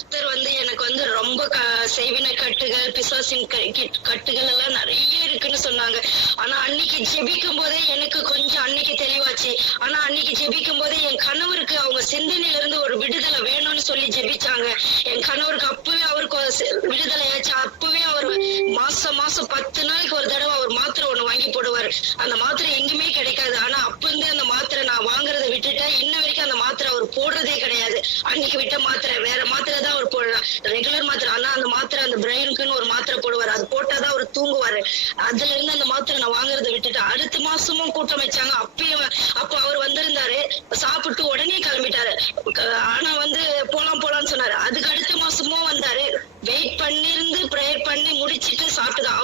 கர்த்தர் வந்து எனக்கு வந்து ரொம்ப செய்வினை கட்டுகள், பிசாசின் கட்டுகள் எல்லாம் நிறைய இருக்குன்னு சொன்னாங்க. ஆனா அன்னைக்கு ஜெபிக்கும் போதே எனக்கு கொஞ்சம் அன்னைக்கு தெளிவாச்சு. ஆனா அன்னைக்கு ஜெபிக்கும் போதே என் கணவருக்கு அவங்க சிந்தனையில இருந்து ஒரு விடுதலை வேணும்னு சொல்லி ஜெபிச்சாங்க. என் கணவருக்கு அப்பவே அவருக்கு விடுதலை ஆச்சு. அப்பவே அவர் மாசம் 10 நாளைக்கு ஒரு தடவை அவர் மாத்திரை ஒண்ணு வாங்கி போடுவாரு. அந்த மாத்திரை எங்குமே கிடைக்காது. ஆனா அப்ப இருந்து அந்த மாத்திரை நான் வாங்குறதை விட்டுட்டேன். இன்ன வரைக்கும் அந்த மாத்திரை அவர் போடுறதே கிடையாது. அன்னைக்கு விட்ட மாத்திரை வேற மாத்திரை தான் அவர் போடுறார், ரெகுலர் மாத்திரை. ஆனா அந்த மாத்திரை அந்த பிரெயினுக்குன்னு ஒரு மாத்திரை போடுவாரு, அது போட்டாதான் அவர் தூங்குவாரு. அதுல இருந்து அந்த மாத்திரை நான் வாங்குறதை விட்டுட்டேன். அடுத்த மாசமும் கூட்டம் வச்சாங்க. அப்ப அவர் வந்திருந்தாரு, சாப்பிட்டு உடனே கிளம்பிட்டாரு. ஆனா வந்து போலான்னு சொன்னாரு. அதுக்கு அடுத்த மாசமும் வந்தாரு, வெயிட் பண்ணிருந்து பிரேயர் பண்ணி முடிச்சிட்டு சாப்பிட்டுதான்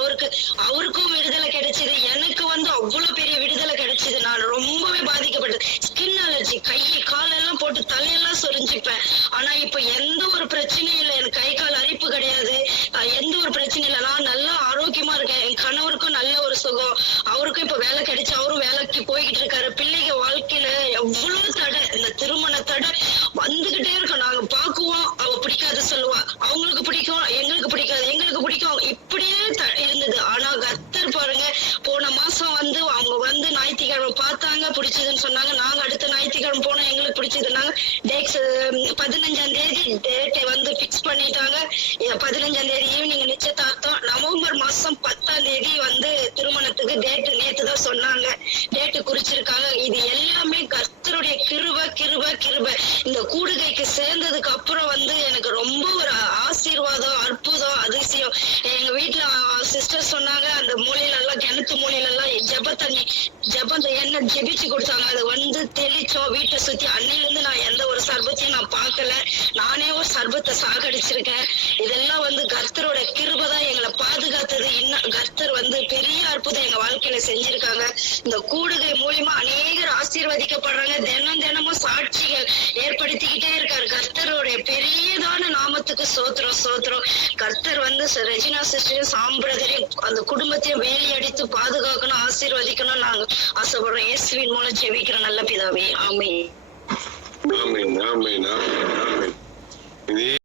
அவருக்கும் விடுதலை கிடைச்சது. எனக்கு வந்து அவ்வளவு பெரிய விடுதலை கிடைச்சது. நான் ரொம்பவே பாதிக்கப்பட்டது. ஸ்கின் அலர்ஜி, கை காலெல்லாம் போட்டு தலையெல்லாம் சொரிஞ்சுப்பேன். ஆனா இப்ப எந்த ஒரு பிரச்சனையும் இல்லை, எனக்கு கை கால் அரிப்பு கிடையாது, எந்த ஒரு பிரச்சனையும் இல்லை. நான் நல்லா ஆரோக்கியமா இருக்கேன். என் கணவருக்கும் நல்ல ஒரு சுகம். அவருக்கும் இப்ப வேலை கிடைச்சு அவரும் வேலைக்கு போய்கிட்டு இருக்காரு. பிள்ளைங்க வாழ்க்கையில எவ்வளவு தடை, இந்த திருமண தடை வந்துகிட்டே இருக்கும். நாங்க பாக்குவோம், அவ பிடிக்காது சொல்லுவா, அவங்களுக்கு பிடிக்கும், எங்களுக்கு பிடிக்காது, எங்களுக்கு பிடிக்கும், இப்படியே இருந்தது. ஆனா கர்த்தர் பாருங்க, போன மாசம் வந்து அவங்க வந்து ஞாயிற்றுக்கிழமை பார்த்தாங்க, பிடிச்சதுன்னு சொன்னாங்க. நாங்க அடுத்த ஞாயிற்றுக்கிழமை போனோம், எங்களுக்கு பிடிச்சதுனாங்க. 15ஆம் தேதி டேட்டை வந்து பிக்ஸ் பண்ணிட்டாங்க. 15ஆம் தேதி ஈவினிங் நிச்சயதார்த்தம். நவம்பர் மாசம் 10ஆம் தேதி வந்து திருமணத்துக்கு டேட்டு நேத்துதான் சொன்னாங்க, டேட்டு குறிச்சிருக்காங்க. இது எல்லாமே கர்த்தருடைய கிருபை. இந்த கூடுகைக்கு சேர்ந்ததுக்கு அப்புறம் வந்து எனக்கு ரொம்ப ஒரு ஆசீர்வாதம், அற்புதம், அதிசயம். எங்க வீட்டுல சிஸ்டர் சொன்னாங்க, அந்த மூலையில எல்லாம், கிணத்து மூலையில எல்லாம் ஜப எண்ணெய் ஜெபிச்சு கொடுத்தாங்க. அதை வந்து தெளிச்சோம் வீட்டை சுத்தி. அன்னையில இருந்து நான் எந்த ஒரு சர்பத்தையும் நான் பார்க்கல. நானே ஒரு சர்பத்தை சாகடிச்சிருக்கேன். இதெல்லாம் வந்து கர்த்தரோட கிருபை தான் எங்களை பாதுகாத்தது. இன்னும் கர்த்தர் வந்து பெரிய அற்புதம் எங்க வாழ்க்கையில செஞ்சிருக்காங்க. இந்த கூடுகை மூலியமா அநேகர் ஆசீர்வதிக்கப்படுறாங்க. தினமும் சாட்சிகள் ஏற்படுத்திக்கிட்டே இருக்காரு. கர்த்தருடைய பெரியதான நாமத்துக்கு சோத்திரம். கர்த்தர் வந்து ரெஜினா சிஸ்டரையும் சாம்பிரதரையும் அந்த குடும்பத்தையும் வேலி அடித்து பாதுகாக்கணும், ஆசீர்வதிக்கணும் நாங்க ஆசைப்படுறோம். இயேசுவின் மூலம் ஜெபிக்கிற நல்ல பிதாவே, ஆமென்.